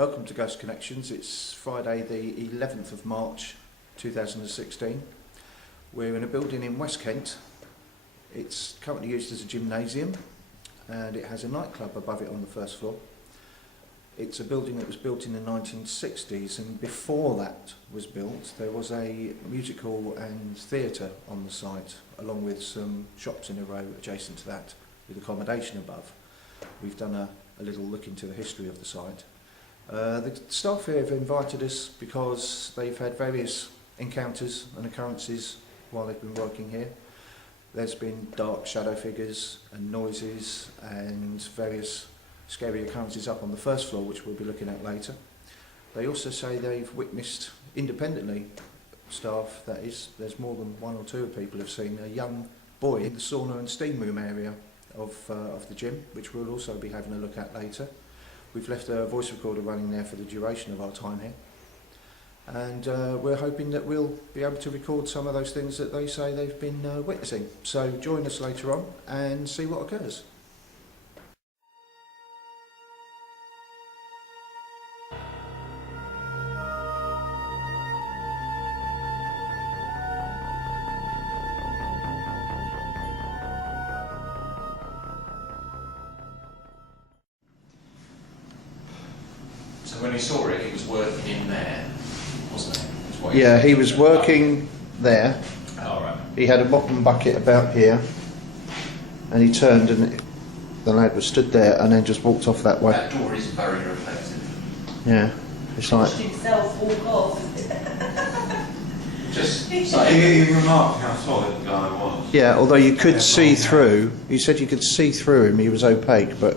Welcome to Ghost Connections. It's Friday the 11th of March 2016. We're in a building in West Kent. It's currently used as a gymnasium and it has a nightclub above it on the first floor. It's a building that was built in the 1960s, and before that was built there was a music hall and theatre on the site, along with some shops in a row adjacent to that with accommodation above. We've done a little look into the history of the site. The staff here have invited us because they've had various encounters and occurrences while they've been working here. There's been dark shadow figures and noises and various scary occurrences up on the first floor, which we'll be looking at later. They also say they've witnessed independently, staff that is, there's more than one or two people have seen a young boy in the sauna and steam room area of the gym, which we'll also be having a look at later. We've left a voice recorder running there for the duration of our time here, and we're hoping that we'll be able to record some of those things that they say they've been witnessing. So join us later on and see what occurs. So when he saw it, he was working in there, wasn't he? Yeah, he was working there. Oh, right. He had a mop and bucket about here, and he turned and the lad was stood there and then just walked off that way. That door is very reflective. Yeah, it's like... himself walk off. Just He remarked how solid the guy was. Yeah, although you could see through, he said you could see through him, he was opaque, but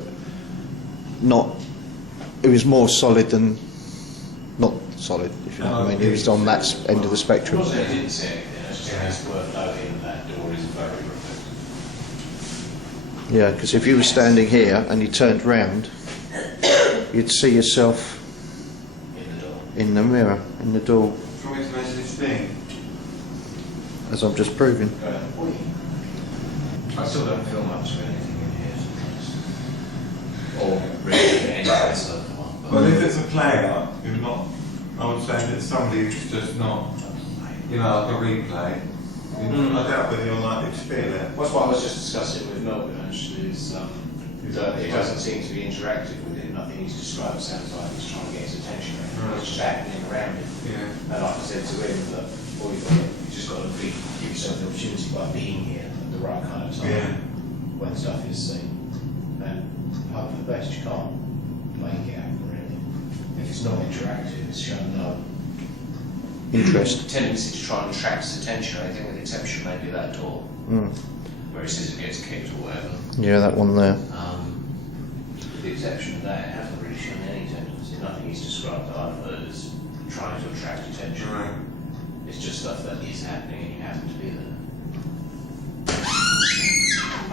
not... It was more solid than not solid, if you know what I mean. He was on that end of the spectrum. I didn't see anything. It's worth noting that door is very reflective. Yeah, because if you were standing here and you turned round, you'd see yourself In the door. in the mirror, in the door, From his message thing. as I'm just proving. I still don't feel much of anything in here, to be honest. Or really any place other than one. Well, if it's a player, you're not. I would say that somebody who's just not, you know, like a replay. I doubt whether you're likely to feel it. That's what I was just discussing with Melbourne actually, is that it doesn't seem to be interactive with him. Nothing he's described sounds like he's trying to get his attention. It's just happening around him. Yeah. And like I said to him, that boy, you just got to give yourself the opportunity by being here at the right kind of time when stuff is seen. And hope for the best. You can't make it happen really. If it's not interactive, it's shown no Interest. tendency to try and attract his attention or anything, with the exception maybe of that door, where he says it gets kicked or whatever. Yeah, that one there. With the exception of that, it hasn't really shown any tendency. Nothing he's described that I've heard as trying to attract attention. Right. It's just stuff that is happening and you happen to be there.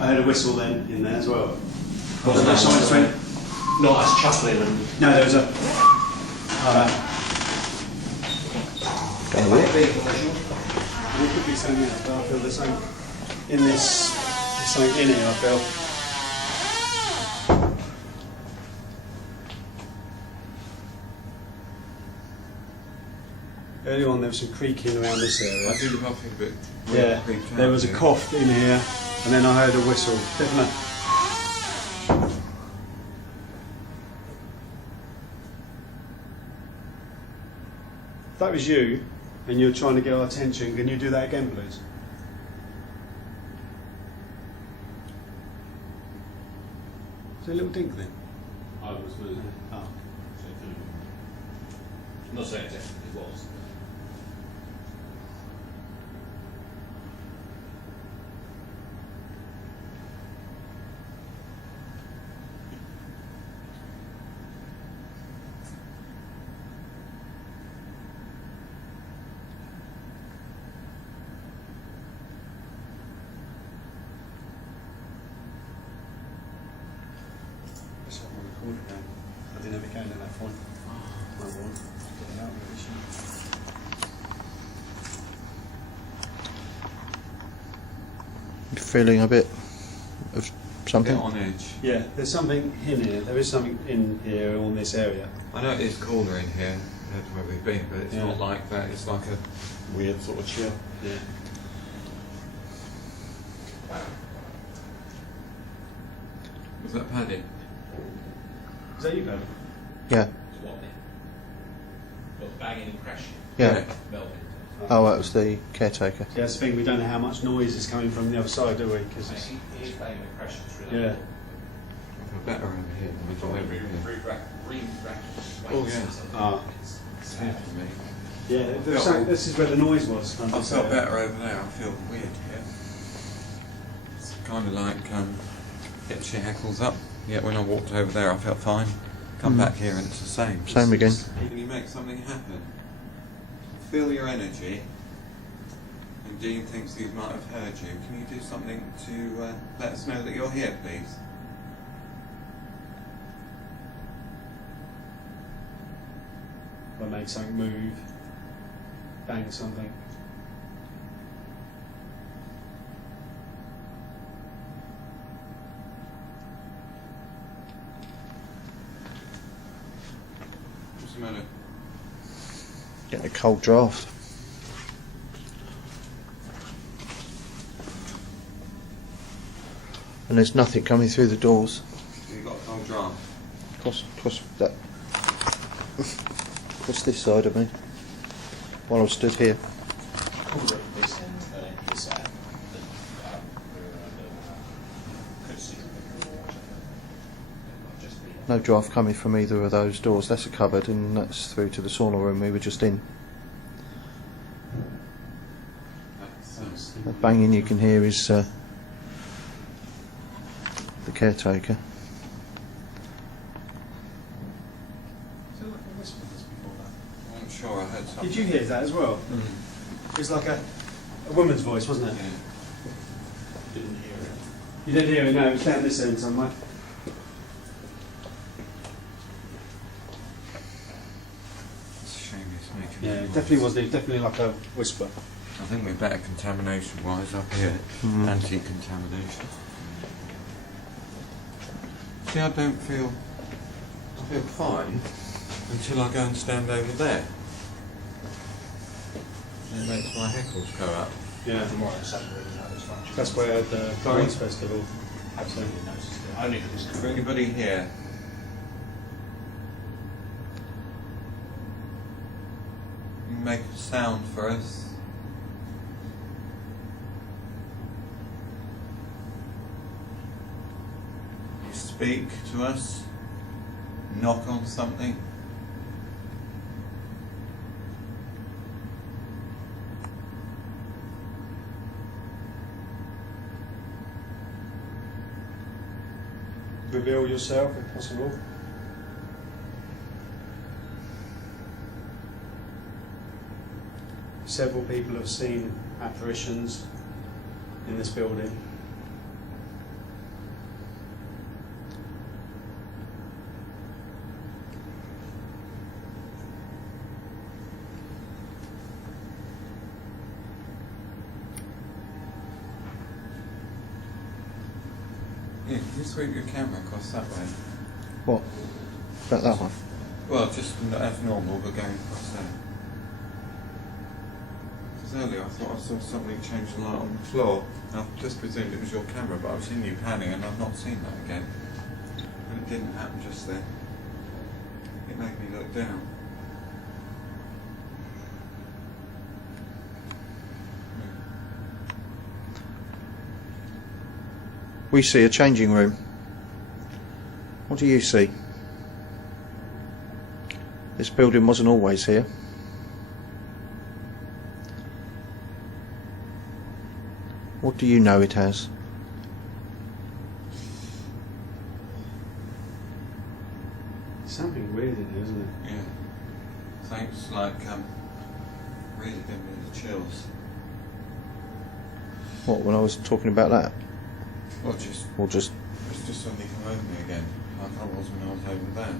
I heard a whistle then in there as well. Wasn't there Someone just went, not as chuckling and... no, there was a... Going There could be something else, but I feel there's something in this, there's something in here, I feel. Earlier on there was some creaking around this area. I do nothing but. Yeah, there was a cough in here, and then I heard a whistle. Definitely. If that was you, and you're trying to get our attention, can you do that again, please? Is there a little dink then? I was losing. Oh. I'm not saying it definitely was. Let's have one recorded then. I didn't have a can in that one. My one. Get it out really soon. Feeling a bit of something? bit on edge. Yeah, there's something in here. There is something in here on this area. I know it is cooler in here compared to where we've been, but it's Yeah. not like that. It's like a weird sort of chill. Yeah. Was that Paddy? Is that you, Paddy? Yeah. What then? Got banging and crashing. Yeah. Melvin. Oh, that was the caretaker. Yeah, that's the thing. We don't know how much noise is coming from the other side, do we? Because it's He's banging and crashing. It's really yeah. We're better over here than we got over here. Oh, yeah. Ah. It's weird for me. Yeah, there's some- this is where the noise was. Kind I of felt better over there. I feel weird here. It's kind of like gets your hackles up. Yet when I walked over there, I felt fine. Come back here and it's the same. Same again. Can you make something happen? Feel your energy. And Dean thinks he might have heard you. Can you do something to let us know that you're here, please? If I made something move, bang something. What's the matter? Getting a cold draft. And there's nothing coming through the doors. You got a cold draft. Across that. Across this side of me. While I was stood here. No draft coming from either of those doors. That's a cupboard, and that's through to the sauna room we were just in. That's, The banging you can hear is the caretaker. I'm sure I heard something. Did you hear that as well? It was like a woman's voice, wasn't it? Yeah. Didn't hear it. You did hear it? No, it was down this end somewhere. It's a shame it's making Yeah, that it noise. definitely was. It definitely like a whisper. I think we're better contamination-wise up here. Anti-contamination. See, I feel fine until I go and stand over there. It makes my hackles go up. Yeah. Tomorrow, Saturday, no, it's fine. That's where the Florence Festival. Absolutely noticed it. Only because For anybody here, you can make a sound for us. You speak to us, knock on something. Reveal yourself if possible. Several people have seen apparitions in this building. Yeah, can you sweep your camera across that way? What? About that one? Well, just as normal, but going across there. Because earlier I thought I saw something change the light on the floor. I just presumed it was your camera, but I've seen you panning and I've not seen that again. And it didn't happen just then. It made me look down. We see a changing room. What do you see? This building wasn't always here. What do you know it has? Something weird in here, isn't it? Yeah. Thanks, like, really giving me the chills. What, when I was talking about that? Or just, Or just, it's just suddenly come over me again, like I was when I was over there.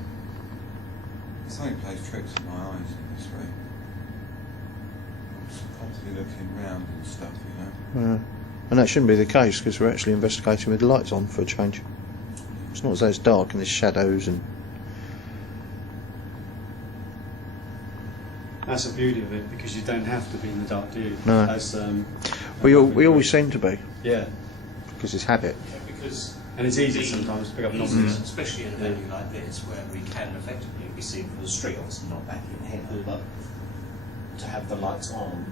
Something plays tricks with my eyes in this room. I'm constantly looking round and stuff, you know. And that shouldn't be the case because we're actually investigating with the lights on for a change. It's not as though it's dark and there's shadows and... That's the beauty of it, because you don't have to be in the dark, do you? No. As, We always seem to be, yeah. because it's habit. Yeah, because And it's easy sometimes to pick up numbers. especially in a venue like this, where we can effectively be seen from the street, obviously not back in here, but to have the lights on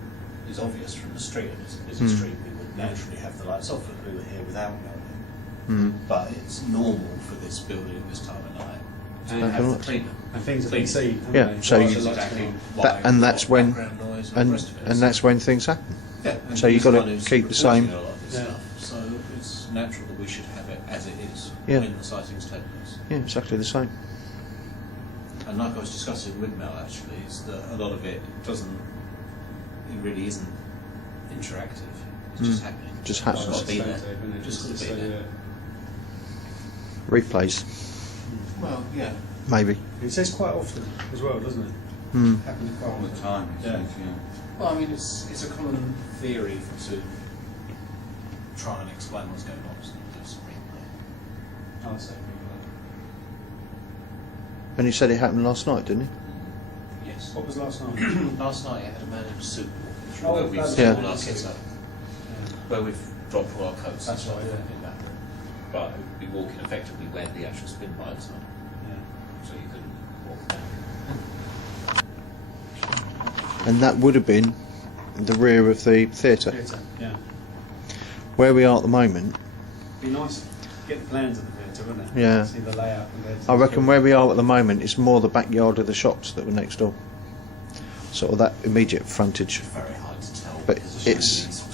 is obvious from the street. And it's a busy street, we would naturally have the lights off if we were here without knowing. But it's normal for this building this time of night to And have the cleaner. And things have been seen, haven't Yeah, they? so Whilst you- the lights Exactly are on. why, and that's when- background noise and the rest of it. And that's when things happen. Yeah, and So you've he's got to the one who's keep the reporting same- a lot of this Yeah. stuff. So it's natural that we should have it as it is Yeah. when the sightings take place. Yeah, exactly the same. And like I was discussing with Mel actually, is that a lot of it really isn't interactive. It's just happening. Just It's happens. got to be there. Isn't it? Just got to So, be there. Replays, Well, yeah. maybe. It says quite often as well, doesn't it? Hmm. Happening quite All the often. time, it Yeah. seems, yeah. Well, I mean, it's a common theory to try and explain what's going on. So there's some replay. I'll say And he said it happened last night, didn't he? Yes. What was last night? Last night I had a man in a suit walking through Oh, where we've that's got right. all our kits up, where we've dropped all our coats and That's stuff right, yeah. in that room. But we'd be walking effectively where the actual spin lights are, Yeah. so you couldn't walk down. And that would have been the rear of the theatre. Theatre, yeah. Where we are at the moment, Be nice to get the plans of the theatre, wouldn't it? Yeah. See the layout compared to I the reckon street. where we are at the moment is more the backyard of the shops that were next door. Sort of that immediate frontage. Very hard to tell. But because it's-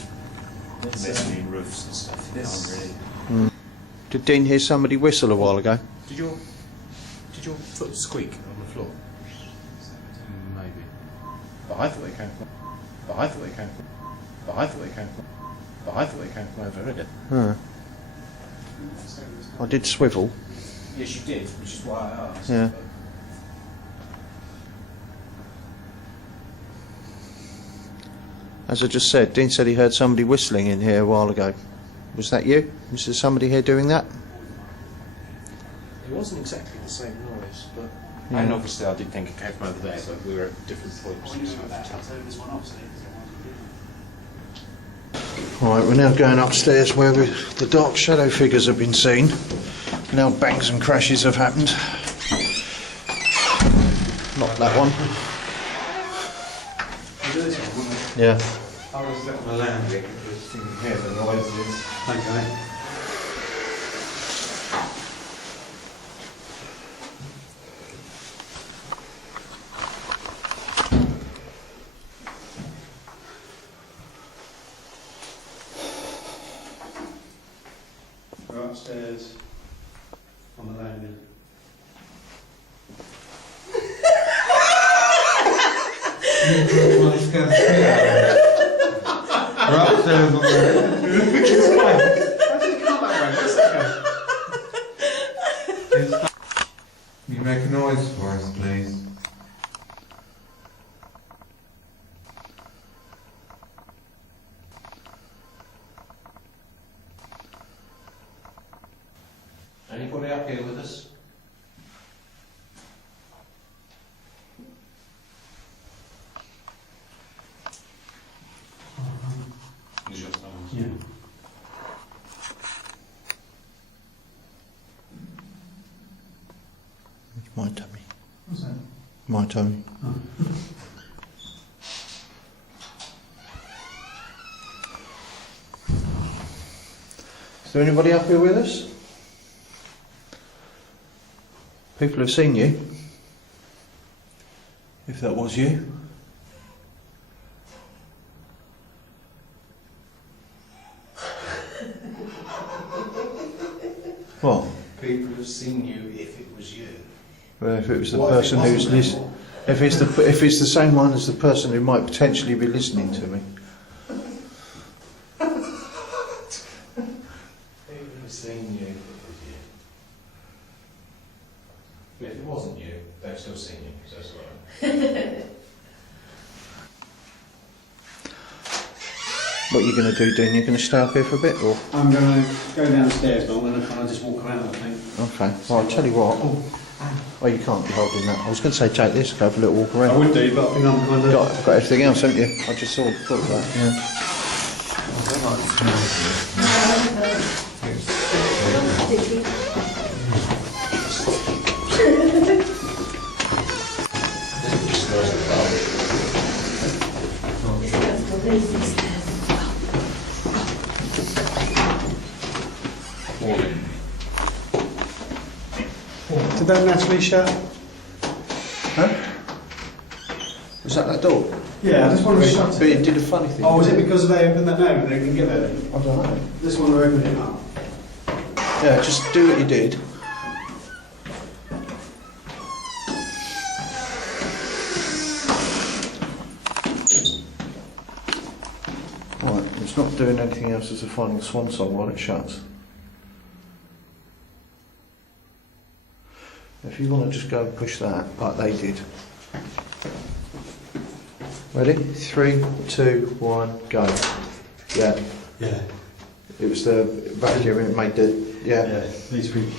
of these mezzanine roofs and stuff. You This- can't really. Did Dean hear somebody whistle a while ago? Did your foot squeak on the floor? Maybe. But I thought it came from. But I thought it came from. But I thought it came from. But I thought it came from over here. Huh. I did swivel. Yes, you did, which is why I asked. Yeah. As I just said, Dean said he heard somebody whistling in here a while ago. Was that you? Was there somebody here doing that? It wasn't exactly the same noise, but. Yeah. And obviously, I did think it came from over there, but we were at different points. Right, we're now going upstairs where the dark shadow figures have been seen. Now bangs and crashes have happened. Not that one. Yeah. I was at my landing because you can hear the noises. Okay. We're upstairs on the landing. Let's go upstairs. We're upstairs on the... Can you make a noise for us, please? Anybody up here with us? Use your thumbs. Yeah. My tummy. What's that? My tummy. Is there anybody up here with us? People have seen you. If that was you. What? People have seen you if it was you. Well, if it was the What if it person who's wasn't listening, if it's the same one as the person who might potentially be listening to me. People have seen you if it was you. But if it wasn't you, they've still seen you, so it's all right. What are you going to do, Dean? You're going to stay up here for a bit, or? I'm going to go downstairs, but I'm going to kind of just walk around, I think. Okay. Well, I'll tell you what. Oh, you can't be holding that. I was going to say take this, go for a little walk around. I would do, but I think I'm kind of... Got everything else, haven't you? I just thought that, yeah. Did that naturally shut? Huh? Was that door? Yeah, I just wanted to shut But it did a funny thing. Oh, was it because they opened that now, but they can get there? I don't know. This one will open it up. Yeah, just do what you did. Right, it's not doing anything else as a final swan song while it shuts. If you want to just go and push that, like they did. Ready? 3, 2, 1, go. Yeah. Yeah. It was the vacuum, it made the... Yeah. Yeah, these people.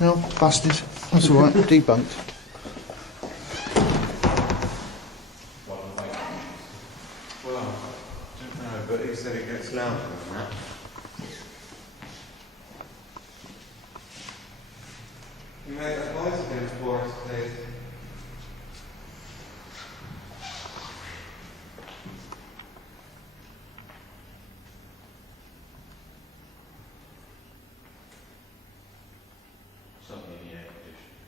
No, busted. That's alright, debunked. Well, I don't know, but he said it gets louder than that. You made that noise again for us, please. Something in the air conditioning.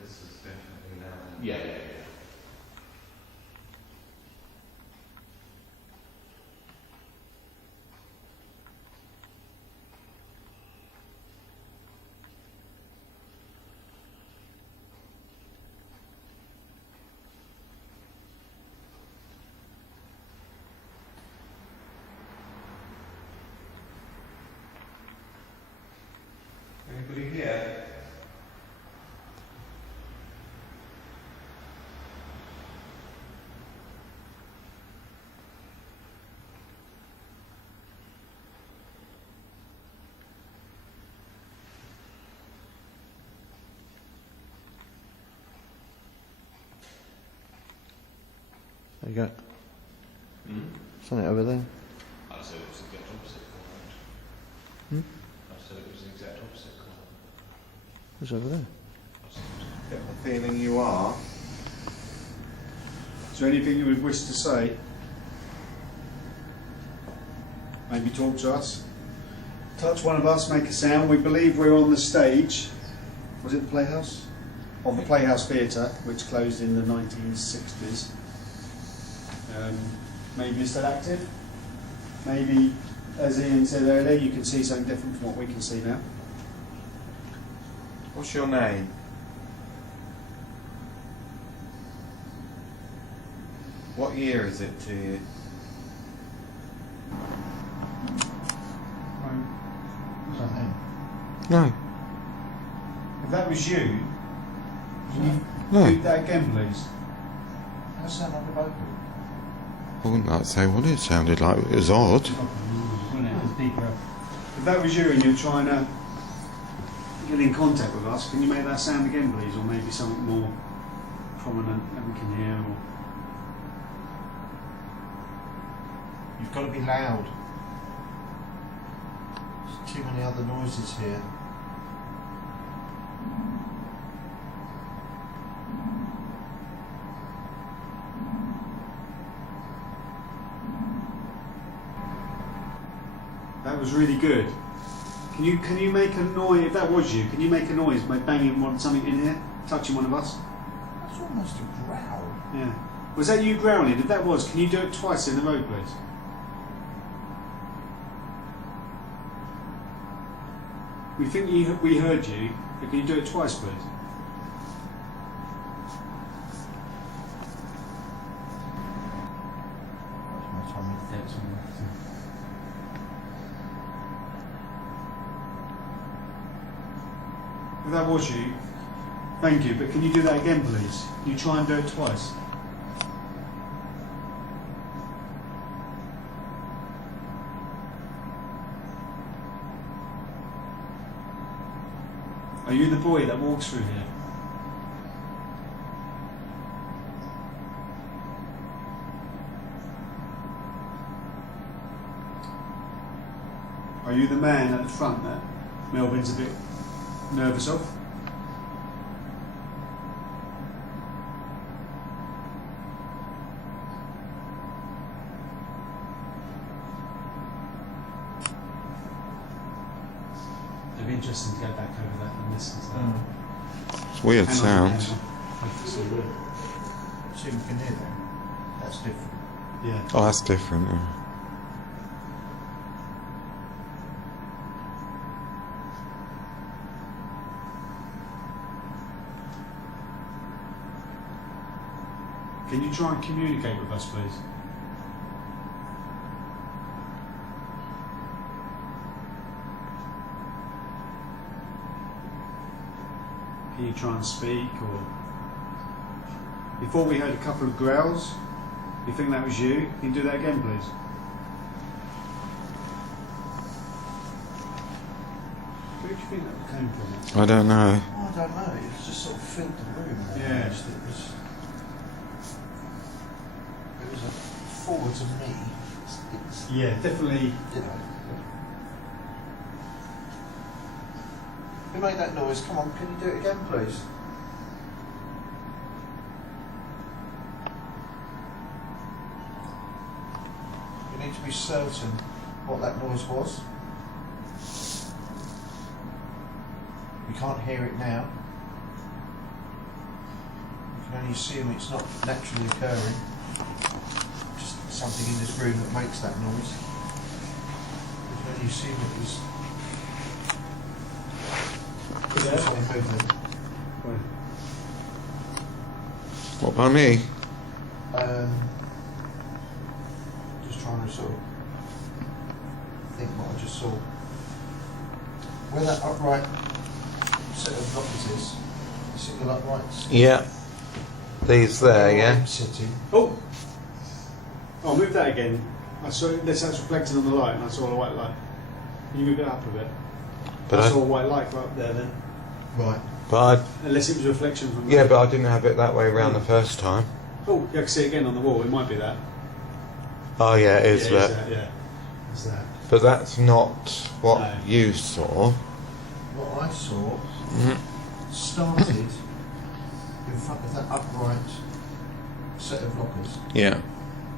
This is definitely louder. Yeah, yeah, yeah. Anybody here? There you go. Mm-hmm. Something over there. I said it was the exact opposite colour. Hmm? I said it was the exact opposite colour. Who's over there? Get the feeling you are. Is there anything you would wish to say? Maybe talk to us? Touch one of us, make a sound. We believe we're on the stage. Was it the Playhouse? Of the Playhouse Theatre, which closed in the 1960s. Maybe it's still active. Maybe, as Ian said earlier, you can see something different from what we can see now. What's your name? What year is it to you? No. If that was you, can you No. do that again, please? That sound like a vocal. I wouldn't like to say what it sounded like. It was odd. If that was you and you're trying to get in contact with us, can you make that sound again, please? Or maybe something more prominent that we can hear? Or... You've got to be loud. There's too many other noises here. That was really good. Can you make a noise? If that was you, can you make a noise by banging something in here, touching one of us? That's almost a growl. Yeah. Was that you growling? If that was, can you do it twice in the road, please? We think we heard you, but can you do it twice, please? If that was you, thank you, but can you do that again, please? Can you try and do it twice? Are you the boy that walks through here? Are you the man at the front that Melvin's a bit nervous of? It'd be interesting to go back over that and listen to that. It's weird Hang on, sounds. hang on. It's all weird. See if we can hear that. That's different. Yeah. Oh, that's different. Yeah. Can you try and communicate with us, please? Can you try and speak, or before we heard a couple of growls? You think that was you? Can you do that again, please? Where do you think that came from? I don't know. Oh, I don't know. It's just sort of filled the room. Yeah. almost. It was a forward to me. It's, Yeah, definitely. you know. Who made that noise? Come on, can you do it again, please? You need to be certain what that noise was. We can't hear it now. We can only assume it's not naturally occurring. Just something in this room that makes that noise. We can only assume it was. Yeah. Something moving. What about me? Just trying to sort of think what I just saw. Where that upright set of lockers is, you see the uprights? Yeah. These there, yeah. I'm sitting. Oh! Oh, move that again. I saw it, that's reflecting on the light, and I saw a white light. Can you move it up a bit? But I I, saw a white light go up there then. Right. but I, Unless it was a reflection from yeah, but I didn't have it that way around the first time. Oh, yeah, I can see it again on the wall. It might be that. Oh yeah, it is yeah, that. Is that. Yeah. Is that. But that's not what No. you saw. What I saw Mhm. started in front of that upright set of lockers, Yeah.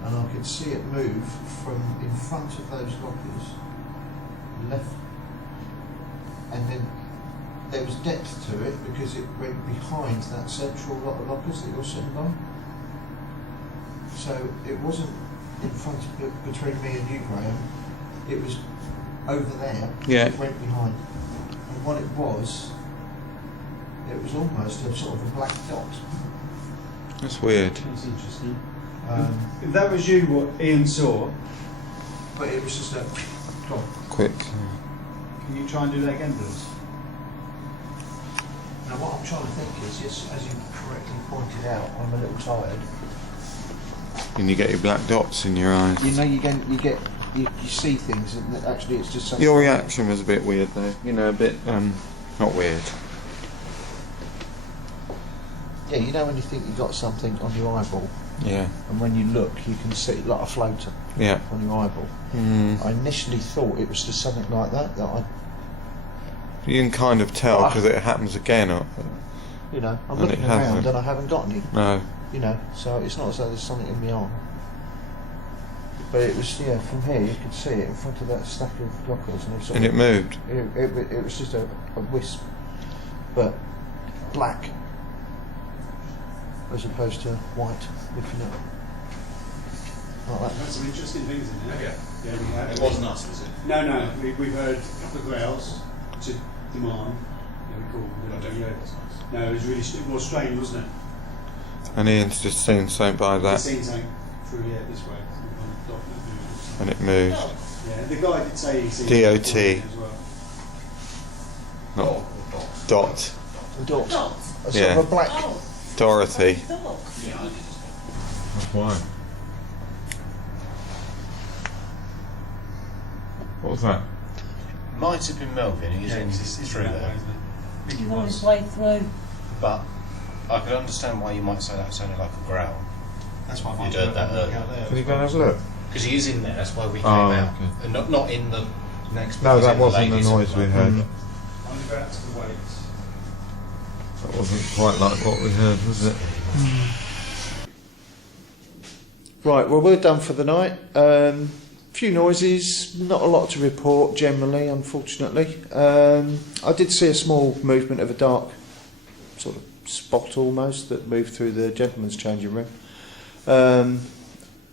and I could see it move from in front of those lockers left, and then there was depth to it because it went behind that central lot of lockers that you're sitting by. So it wasn't in front of, between me and you, Graham. It was over there. Yeah. It went behind, and what it was almost a sort of a black dot. That's weird. That's interesting. Um, If that was you, what Ian saw, but it was just a. Go on. Quick. can you try and do that again, please? Now what I'm trying to think is, yes, as you correctly pointed out, I'm a little tired. And you get your black dots in your eyes. You know, you see things, and that actually it's just something. Your reaction was a bit weird though. You know, a bit not weird. Yeah, you know when you think you've got something on your eyeball, Yeah. and when you look, you can see it like a floater Yeah. on your eyeball. Mm. I initially thought it was just something like that. That I, You can kind of tell because it happens again. Or, you know, I'm And it looking around hasn't. and I haven't got any. no. You know, so it's not as though there's something in my eye. But it was, yeah, from here you could see it in front of that stack of lockers, and it sort And of, it moved. it was just a wisp, but black as opposed to white, looking at like that. That's some interesting things in there. Yeah. Yeah, we have. It wasn't us, was it? No, we've heard a couple of growls to demand. Yeah, we called I them. don't Yeah. think it was us. No, it was really it was strange, wasn't it? And Ian's just seen something by We've that, seen something through here this way. and it moved. Yeah, the guy did say he seen DOT. something as well. Not Dot. A dot, Dots. a sort Yeah. of a black. Oh, Dorothy. dog. Yeah, I did. That's why. What was that? Might have been Melvin, he's Yeah, 'cause it's through that way, there. isn't it? he He's on his was. way through. But I could understand why you might say that sounded like a growl. That's why You'd heard that earlier. Can you go and have a look? Because he is in there, that's why we came Oh, out. okay. And not in the next bit, No, he's that in wasn't the ladies' noise we room. heard. I'm going to go out to the weights. That wasn't quite like what we heard, was it? Right, well, we're done for the night. Few noises, not a lot to report generally, unfortunately. I did see a small movement of a dark sort of spot almost that moved through the gentleman's changing room.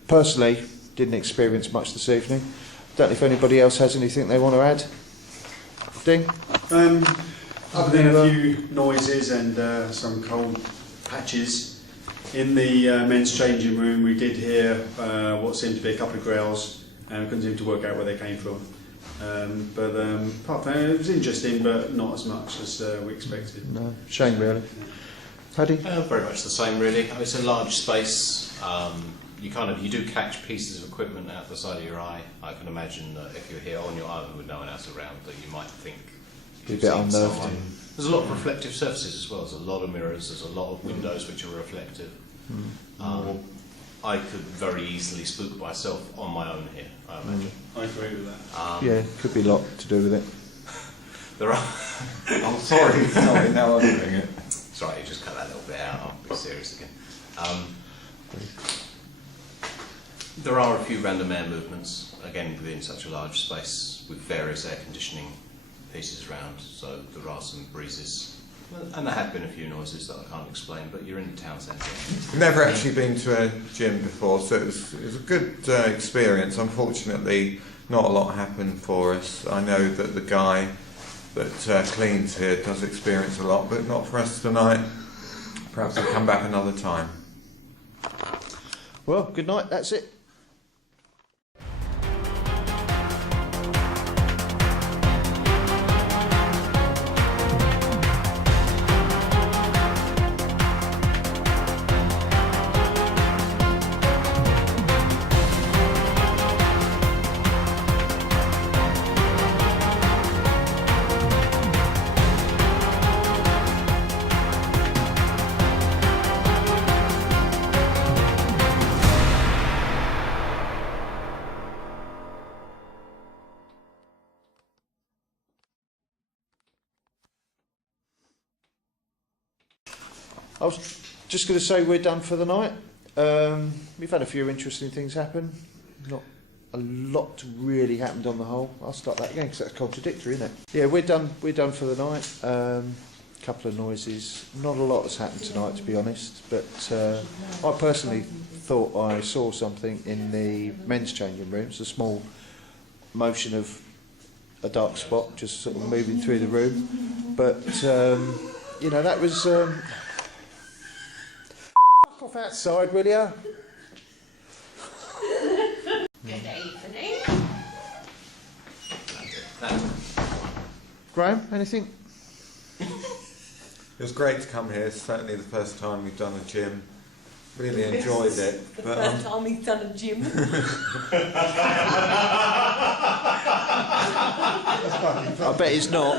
Personally, didn't experience much this evening. Don't know if anybody else has anything they want to add. Ding? Other than a few noises and some cold patches, in the men's changing room we did hear what seemed to be a couple of growls, and we couldn't seem to work out where they came from. But apart from that, it was interesting, but not as much as we expected. No, shame really. Paddy? Very much the same, really. I mean, it's a large space. You do catch pieces of equipment out the side of your eye. I can imagine that if you're here on your own with no one else around, that you might think Be a you've bit seen unnerved. someone. There's a lot of reflective surfaces as well. There's a lot of mirrors. There's a lot of windows which are reflective. I could very easily spook myself on my own here, I imagine. I agree with that. Yeah, could be a lot to do with it. There are. I'm sorry, sorry, now I'm doing it. It's right, you just cut that little bit out. I'll be serious again. There are a few random air movements, again within such a large space, with various air conditioning pieces around, so there are some breezes. And there have been a few noises that I can't explain, but you're in the town centre. Never actually been to a gym before, so it was a good experience. Unfortunately, not a lot happened for us. I know that the guy that cleans here does experience a lot, but not for us tonight. Perhaps we'll come back another time. Well, good night, that's it. I was just going to say we're done for the night. We've had a few interesting things happen. Not a lot really happened on the whole. I'll start that again because that's contradictory, isn't it? Yeah, we're done. We're done for the night. Couple of noises. Not a lot has happened tonight, to be honest. But I personally thought I saw something in the men's changing rooms. A small motion of a dark spot just sort of moving through the room. But that was. Off outside, will ya? Good evening. Graham, anything? It was great to come here. It's certainly the first time we've done a gym. Really enjoyed it. The But first time he's done a gym. I bet it's not.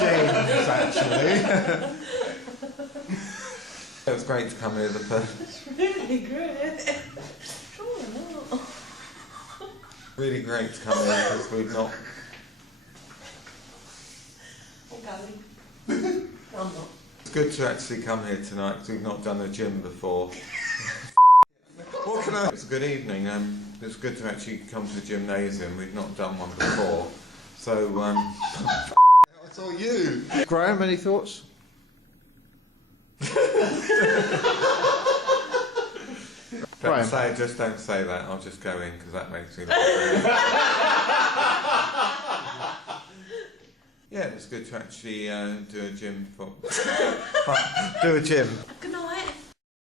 James, actually. It was great to come here. The first. It's really good. Sure not. Really great to come here because we've not. I'm going. I'm not. It's good to actually come here tonight because we've not done a gym before. What can I? It's a good evening. It's good to actually come to the gymnasium. We've not done one before, so it's all you. Graham, any thoughts? Graham. Just don't say that. I'll just go in because that makes me. Yeah, it's good to actually do a gym. Do a gym.